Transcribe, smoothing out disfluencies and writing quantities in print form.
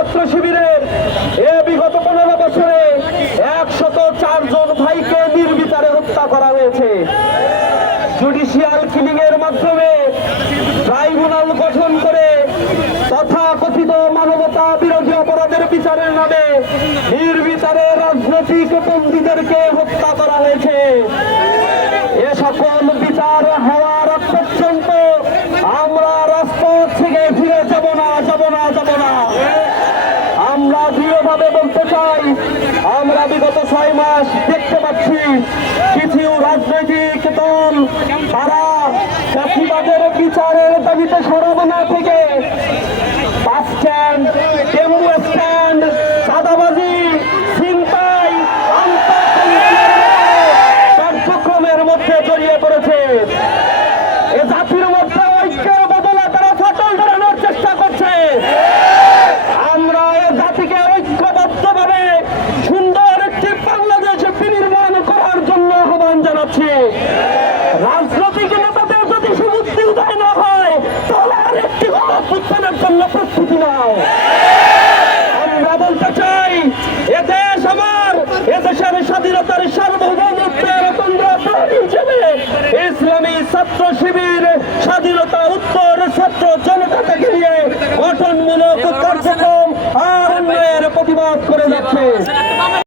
ছাত্র শিবিরের বিগত 15 বছরে 104 জন ভাইকে নির্বিচারে হত্যা করা হয়েছে। জুডিশিয়াল কিলিং এর মাধ্যমে ট্রাইব্যুনাল গঠন করে তথাকথিত মানবতা বিরোধী অপরাধের বিচারের নামে নির্বিচারে রাজনৈতিক বন্দীদেরকে হত্যা করা হয়েছে। এ সকল বিচার হওয়ার আগ পর্যন্ত আমরা রাজপথ থেকে ফিরে যাব না। আমরা দৃঢ়ভাবে বলতে চাই, আমরা বিগত 6 মাস দেখতে পাচ্ছি কিছু রাজনৈতিক দল তারা চাষিবাদের বিচারের দাবিতে সরাবো না থেকে বাস স্ট্যান্ড, টেম্পু স্ট্যান্ড, চাঁদাবাজি, ছিনতাই, কার্যক্রমের মধ্যে জড়িয়ে পড়েছে। এ জাতির মধ্যে ঐক্যের বদলে তারা ফাটল ধরানোর চেষ্টা করছে। আমরা এ জাতিকে ঐক্যবদ্ধভাবে সুন্দর একটি বাংলাদেশ বিনির্মাণ করার জন্য আহ্বান জানাচ্ছি। রাজনৈতিক নেতাদের যদি সুবুদ্ধি উদয় না হয় তাহলে আরেকটি গণঅভ্যুত্থানের জন্য প্রস্তুতি নাও। আমরা বলতে চাই, এদেশ আমার, এদেশের স্বাধীনতার সার্বভৌমত্বের হিসেবে ইসলামী ছাত্র শিবির স্বাধীনতা উত্তর ছাত্র জনতাকে নিয়ে গঠনমূলক কার্যক্রম আর অন্যায়ের প্রতিবাদ করে যাচ্ছে।